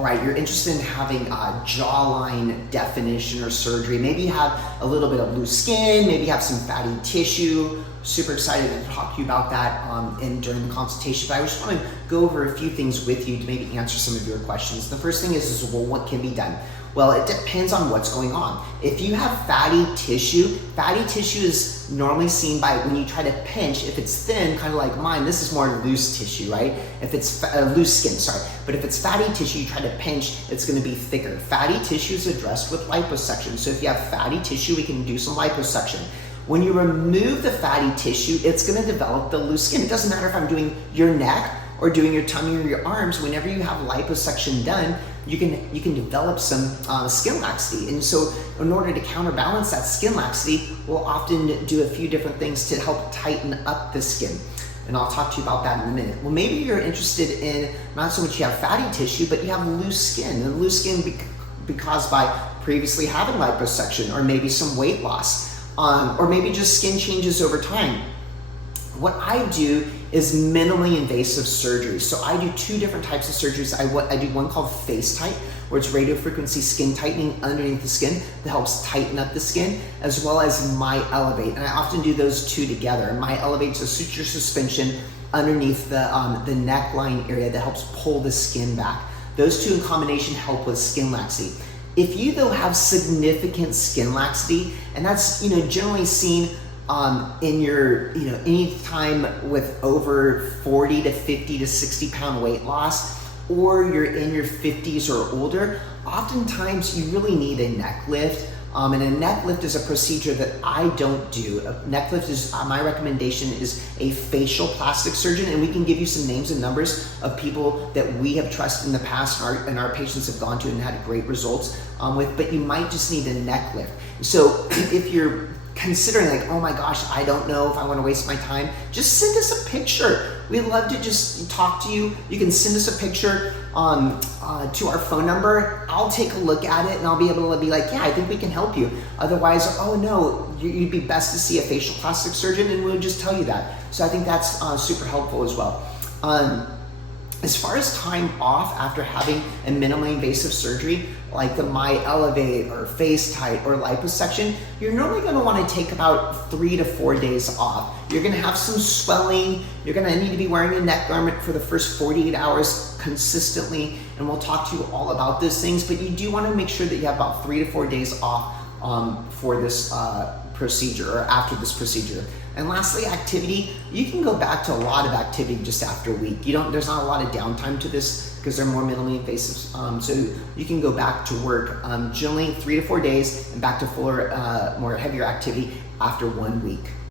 All right, you're interested in having a jawline definition or surgery. Maybe you have a little bit of loose skin, maybe you have some fatty tissue. Super excited to talk to you about that during the consultation, but I just want to go over a few things with you to maybe answer some of your questions. The first thing is well, what can be done? Well, it depends on what's going on. If you have fatty tissue is normally seen by when you try to pinch. If it's thin, kind of like mine, this is more loose tissue, right? If it's loose skin, sorry. But if it's fatty tissue, you try to pinch, it's gonna be thicker. Fatty tissue is addressed with liposuction. So if you have fatty tissue, we can do some liposuction. When you remove the fatty tissue, it's gonna develop the loose skin. It doesn't matter if I'm doing your neck or doing your tummy or your arms. Whenever you have liposuction done, you can develop some skin laxity. And so in order to counterbalance that skin laxity, we'll often do a few different things to help tighten up the skin. And I'll talk to you about that in a minute. Well, maybe you're interested in not so much you have fatty tissue, but you have loose skin. And loose skin be caused by previously having liposuction, or maybe some weight loss, or maybe just skin changes over time. What I do is minimally invasive surgery. So I do two different types of surgeries. I do one called face tight, where it's radiofrequency skin tightening underneath the skin that helps tighten up the skin, as well as Mcallen. And I often do those two together. And Mcallen is a suture suspension underneath the neckline area that helps pull the skin back. Those two in combination help with skin laxity. If you though have significant skin laxity, and that's generally seen in your, any time with over 40 to 50 to 60 pound weight loss, or you're in your 50s or older, oftentimes you really need a neck lift. And a neck lift is a procedure that I don't do. A neck lift is, my recommendation is a facial plastic surgeon, and we can give you some names and numbers of people that we have trusted in the past and our patients have gone to and had great results with, but you might just need a neck lift. So if you're considering like, oh my gosh, I don't know if I want to waste my time, just send us a picture. We'd love to just talk to you. You can send us a picture to our phone number. I'll take a look at it and I'll be able to be like, yeah, I think we can help you. Otherwise, oh no, you'd be best to see a facial plastic surgeon, and we'll just tell you that. So I think that's super helpful as well. As far as time off after having a minimally invasive surgery, like the Mcallen or face tight or liposuction, you're normally gonna wanna take about 3 to 4 days off. You're gonna have some swelling, you're gonna need to be wearing a neck garment for the first 48 hours consistently, and we'll talk to you all about those things, but you do wanna make sure that you have about 3 to 4 days off for this procedure, or after this procedure. And lastly, activity. You can go back to a lot of activity just after a week. There's not a lot of downtime to this because they're more minimally invasive. So you can go back to work generally 3 to 4 days and back to fuller, more heavier activity after 1 week.